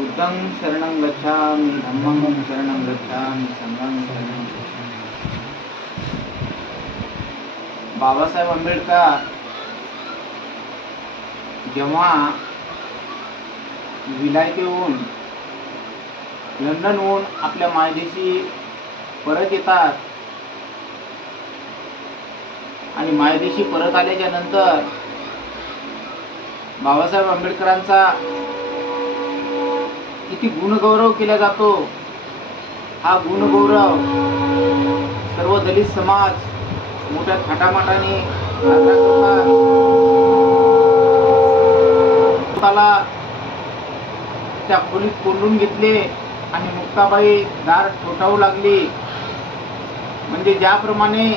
बुद्धं शरणं गच्छामि, धम्मं शरणं गच्छामि, संघं शरणं गच्छामि. बाबासाहेब आंबेडकर जेव्हा विलायतेहून लंडनहून आपल्या मायदेशी परत येतात आणि मायदेशी परत आल्याच्या नंतर बाबासाहेब आंबेडकरांचा किती गुणगौरव केला जातो. हा गुणगौरव सर्व दलित समाज मोठ्या थाटामाटाने साजरा करतात. स्वतःला त्या खोलीत कोंडून घेतले आणि मुक्ताबाई दार ठोठावू लागली. म्हणजे ज्याप्रमाणे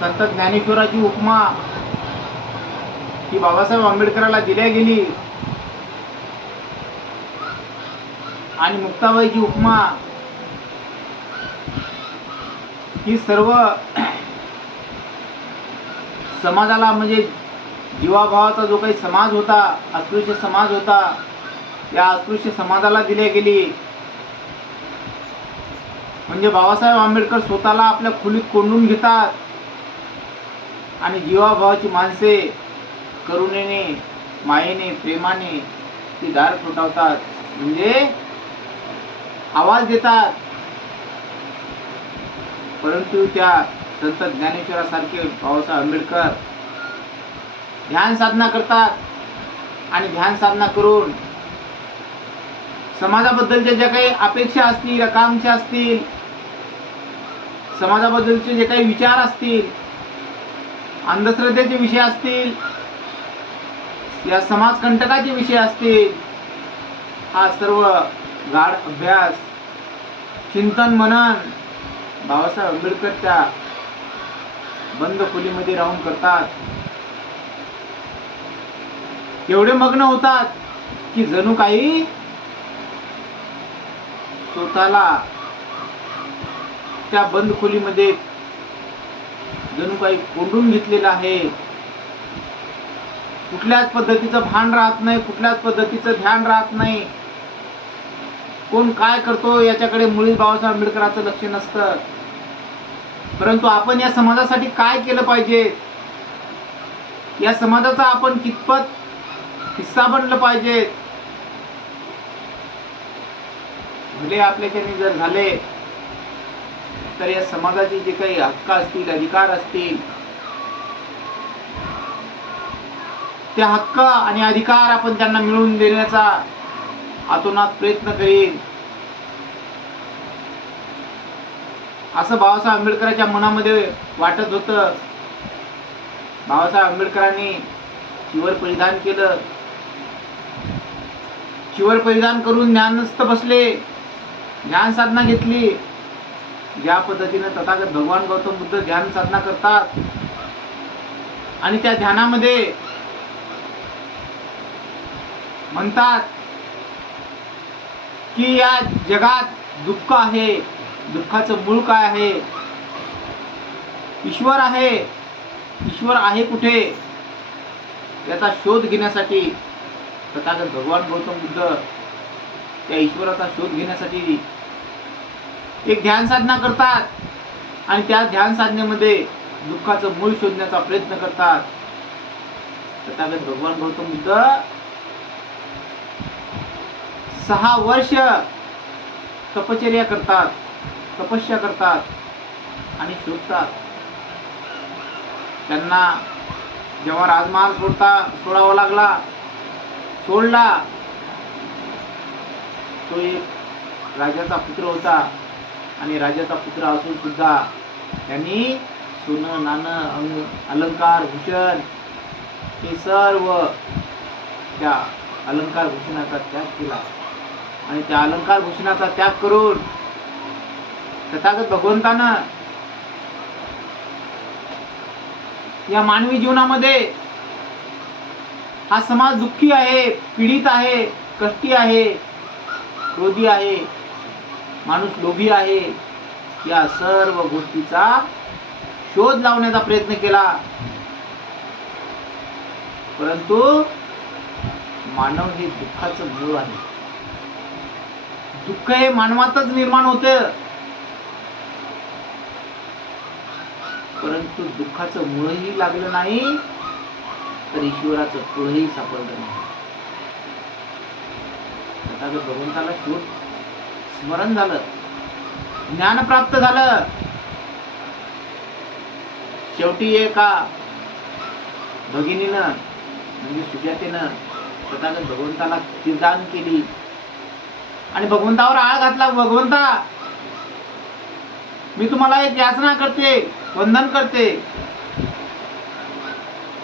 संत ज्ञानेश्वराची उपमा ही बाबासाहेब आंबेडकराला दिल्या गेली आणि मुक्ताबाईची उपमा ही सर्व समाजाला, म्हणजे जीवाभावाचा जो काही समाज होता, अस्पृश्य समाज होता, या अस्पृश्य समाजाला दिल्या गेली. म्हणजे बाबासाहेब आंबेडकर स्वतःला आपल्या खोलीत कोंडून घेतात आणि जीवाभावाची माणसे करुणेने, मायेने, प्रेमाने ती दार ठोठावतात, म्हणजे आवाज देतात. परंतु त्या संत ज्ञानेश्वरासारखे बाबासाहेब आंबेडकर ध्यान साधना करतात आणि ध्यान साधना करून समाजाबद्दलच्या ज्या काही अपेक्षा असतील, आकांक्षा असतील, समाजाबद्दलचे जे काही विचार असतील, अंधश्रद्धेचे विषय असतील, या समाजकंटकाचे विषय असतील, हा सर्व गाढ अभ्यास, चिंतन, मनन बाबासाहेब आंबेडकर त्या बंद खोलीमध्ये राहून करतात. एवढे मग्न होतात की जणू काही स्वतःला त्या बंद खोलीमध्ये जणू काही कोंडून घेतलेलं आहे. कुठल्याच पद्धतीचं भान राहत नाही, कुठल्याच पद्धतीचं ध्यान राहत नाही. कोण काय करतो याच्याकडे मुळीच बाबासाहेब आंबेडकरांचं लक्ष नसतं. परंतु आपण या समाजासाठी काय केलं पाहिजे, या समाजाचा आपण कितपत हिस्सा बनलं पाहिजे. भले आपल्याच्याने जर झाले तर या समाजाचे जे काही हक्क असतील, अधिकार असतील, ते हक्क आणि अधिकार आपण त्यांना मिळवून देण्याचा आतोनात प्रयत्न करीन, असं बाबासाहेब आंबेडकरांच्या मनामध्ये वाटत होतं. बाबासाहेब आंबेडकरांनी चिवर परिधान केलं. चिवर परिधान करून ध्यानस्थ बसले, ध्यान साधना घेतली. ज्या पद्धतीने तथागत भगवान गौतम बुद्ध ध्यान साधना करतात आणि त्या ध्यानामध्ये म्हणतात की या जगात दुःख आहे, दुःखाचं मूळ काय आहे, ईश्वर आहे, ईश्वर आहे कुठे, याचा शोध घेण्यासाठी तथागत भगवान गौतम बुद्ध त्या ईश्वराचा शोध घेण्यासाठी एक ध्यान साधना करतात आणि त्या ध्यान साधनेमध्ये दुःखाचं मूळ शोधण्याचा प्रयत्न करतात. तथागत भगवान गौतम बुद्ध 6 वर्ष तपश्चर्या करतात, तपस्या करतात आणि शोधतात. त्यांना जेव्हा राजमहाल सोडावा लागला, सोडला, तो एक राजाचा पुत्र होता आणि राजाचा पुत्र असून सुद्धा त्यांनी सोनं, नाणं, अलंकार, भूषण हे सर्व त्या अलंकार भूषणाचा त्याग केला आणि त्या अलंकार भूषणाचा त्याग करून तथागत भगवंतानं या मानवी जीवनामध्ये हा समाज दुःखी आहे, पीडित आहे, कष्टी आहे, क्रोधी आहे, माणूस लोभी आहे, या सर्व गोष्टीचा शोध लावण्याचा प्रयत्न केला. परंतु मानव हे दुःखाचं मूळ आहे. दुःख हे मानवातच निर्माण होतं, परंतु दुःखाचं मूळही लागलं नाही तर ईश्वराचं फळही सापडलं नाही. तथागत भगवंताला शोध स्मरण झालं, ज्ञान प्राप्त झालं. शेवटी एका भगिनीनं म्हणजे सुजातेनं तथागत भगवंताला खीरदान केली आणि भगवंतावर आळ घातला. भगवंता, मी तुम्हाला एक याचना करते, वंदन करते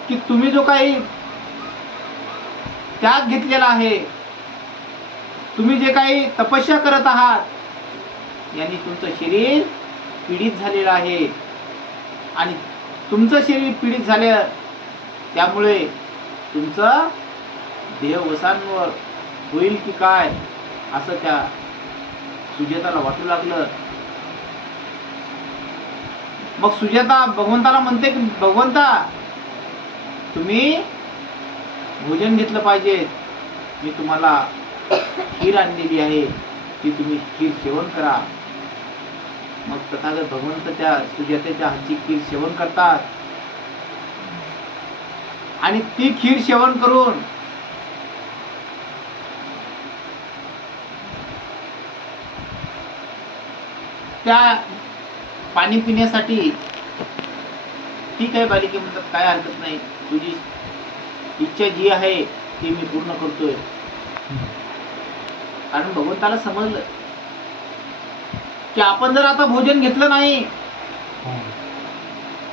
की तुम्ही जो काही त्याग घेतलेला आहे, तुम्ही जे काही तपस्या करत आहात, यांनी तुमचं शरीर पीडित झालेलं आहे आणि तुमचं शरीर पीडित झालं त्यामुळे तुमचं देहवसांवर होईल की काय असं त्या सुजाताला वाटू लागलं. मग सुजाता भगवंताला म्हणते की भगवंता, तुम्ही भोजन घेतलं पाहिजे, मी तुम्हाला खीर आणलेली आहे, ती तुम्ही खीर सेवन करा. मग तथागत भगवंत त्या सुजातेच्या हातची खीर सेवन करतात आणि ती खीर सेवन करून त्या पाणी पिण्यासाठी ठीक आहे बालिके म्हणतात, काय हरकत नाही, तुझी इच्छा जी आहे ती मी पूर्ण करतोय. कारण भगवंताला समजलं की आपण जर आता भोजन घेतलं नाही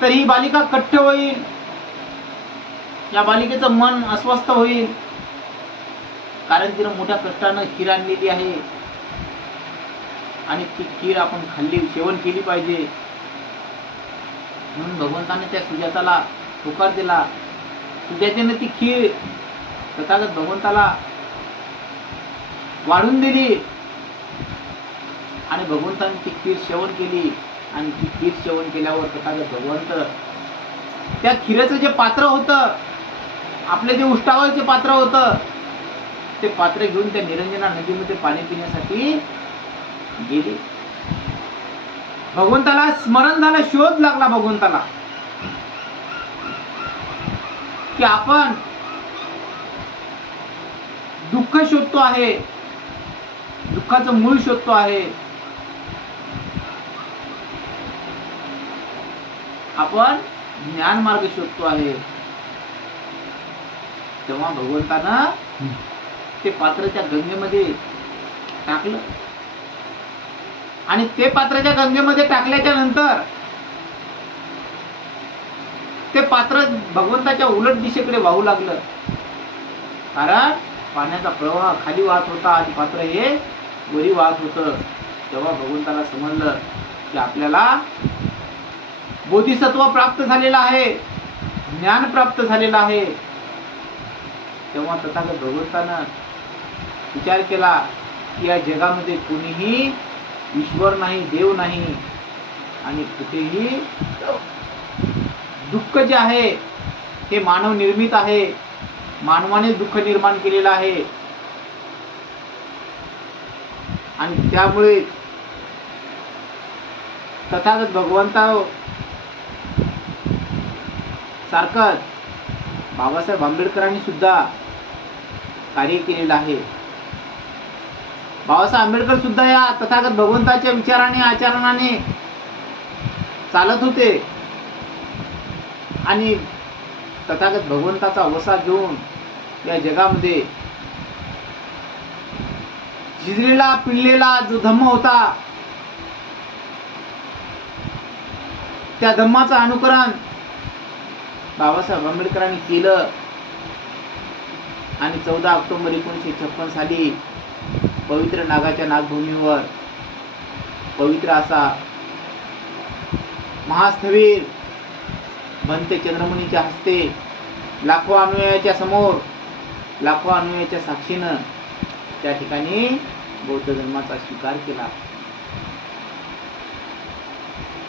तर ही बालिका कट्ट होईल, या बालिकेचं मन अस्वस्थ होईल, कारण तिनं मोठ्या कष्टानं खीर आणलेली आहे आणि ती खीर आपण खाल्ली, सेवन केली पाहिजे. म्हणून भगवंताने त्या सुजाताला होकार दिला. सुजातेने ती खीर तथागत भगवंताला वाढून दिली आणि भगवंताने ती खीर सेवन केली आणि ती खीर सेवन केल्यावर तथागत भगवंत त्या खीरेचं जे पात्र होतं, आपले जे उष्टावळचे पात्र होतं, ते पात्र घेऊन त्या निरंजना नदीमध्ये पाणी पिण्यासाठी गेले. भगवंताला स्मरण झालं, शोध लागला भगवंताला की आपण दुःख शोधतो आहे, दुःखाचं मूळ शोधतो आहे, आपण ज्ञान मार्ग शोधतो आहे. तेव्हा भगवंतानं ते पात्र त्या गंगेमध्ये टाकलं आणि ते पात्र त्या गंगेमध्ये टाकल्याच्या नंतर ते पात्र भगवंताच्या उलट दिशेकडे वाहू लागलं, कारण पाण्याचा प्रवाह खाली वाहत होता आणि पात्र हे वरी वाहत होतं. तेव्हा भगवंताला समजलं की आपल्याला बोधिसत्व प्राप्त झालेला आहे, ज्ञान प्राप्त झालेलं आहे. तेव्हा तथागत भगवंतानं विचार केला की या जगामध्ये कोणीही ईश्वर नाही, देव नाही आणि कुठेही दुःख जे आहे हे मानव निर्मित आहे, मानवाने दुःख निर्माण केलेलं आहे आणि त्यामुळे तथागत भगवंता सारखं बाबासाहेब आंबेडकरांनी सुद्धा कार्य केलेलं आहे. बाबासाहेब आंबेडकर सुद्धा या तथागत भगवंताच्या विचाराने, आचरणाने चालत होते आणि तथागत भगवंताचा वसा घेऊन या जगामध्ये झिजलेला पिळलेला जो धम्म होता, त्या धम्माचं अनुकरण बाबासाहेब आंबेडकरांनी केलं आणि 14 ऑक्टोबर 1956 साली पवित्र नागाच्या नागभूमीवर पवित्र असा महास्थवीर भंते चंद्रमणीच्या हस्ते लाखो अनुयायाच्या समोर, लाखो अनुयायाच्या साक्षीनं त्या ठिकाणी बौद्ध धर्माचा स्वीकार केला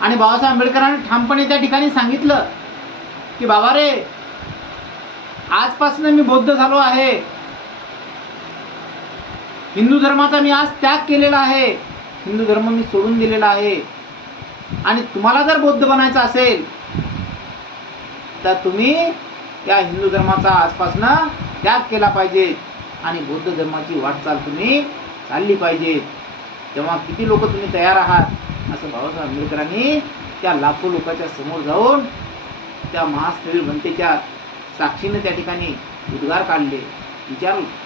आणि बाबासाहेब आंबेडकरांनी ठामपणे त्या ठिकाणी सांगितलं की बाबा रे, आजपासून मी बौद्ध झालो आहे हिंदू धर्माचा मी आज त्याग केलेला आहे, हिंदू धर्म मी सोडून दिलेला आहे. आणि तुम्हाला जर बौद्ध बनायचं असेल तर तुम्ही त्या हिंदू धर्माचा आजपासनं त्याग केला पाहिजे आणि बौद्ध धर्माची वाटचाल तुम्ही चालली पाहिजे. तेव्हा किती लोक तुम्ही तयार आहात असं बाबासाहेब आंबेडकरांनी त्या लाखो लोकांच्या समोर जाऊन त्या महास्थवीर जनतेच्या साक्षीने त्या ठिकाणी उद्गार काढले, विचारले.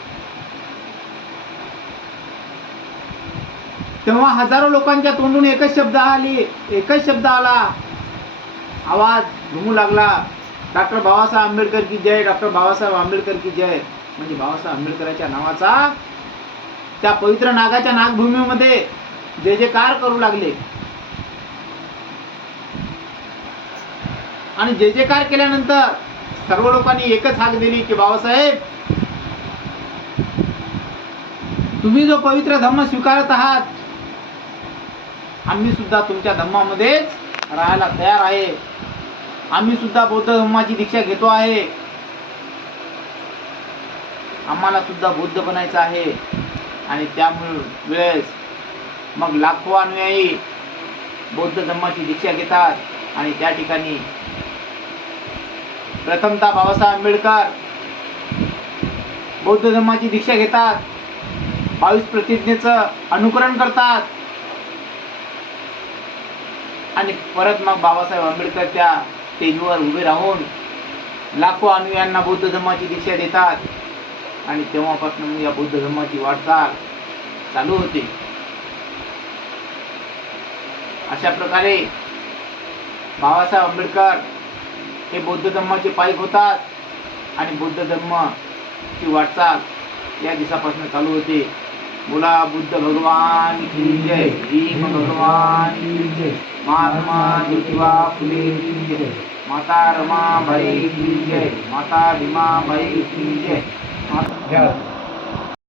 तेव्हा हजारो लोकांच्या तोंडून एकच शब्द आला, आवाज घुमू लागला, डॉक्टर बाबासाहेब आंबेडकर की जय, डॉक्टर बाबासाहेब आंबेडकर की जय. म्हणजे बाबासाहेब आंबेडकरांच्या नावाचा त्या पवित्र नागाच्या नागभूमीमध्ये जे जयकार करू लागले. आणि जे जयकार केल्यानंतर सर्व लोकांनी एकच हाक दिली की बाबासाहेब, तुम्ही जो पवित्र धम्म स्वीकारत आहात, आम्ही सुद्धा तुमच्या धम्मामध्येच राहायला तयार आहे. आम्ही सुद्धा बौद्ध धम्माची दीक्षा घेतो आहे. आम्हाला सुद्धा बौद्ध बनायचं आहे. आणि त्यामुळे वेळेस मग लाखो अनुयायी बौद्ध धम्माची दीक्षा घेतात आणि त्या ठिकाणी प्रथमतः बाबासाहेब आंबेडकर बौद्ध धम्माची दीक्षा घेतात, 22 प्रतिज्ञेचं अनुकरण करतात आणि परत मग बाबासाहेब आंबेडकर त्या स्टेजवर उभे राहून लाखो अनुयायांना बौद्ध धम्माची दीक्षा देतात. आणि तेव्हापासून या बौद्ध धर्माची वाटचाल चालू होते. अशा प्रकारे बाबासाहेब आंबेडकर हे बौद्ध धर्माचे पाईक होतात आणि बौद्ध धर्माची वाटचाल या दिवसापासून चालू होते. बोला बुद्ध भगवान की जय, भीम भगवान की जय, महात्मा ज्योतिबा फुले की जय, माता रमाबाई की जय, माता भीमाबाई की जय.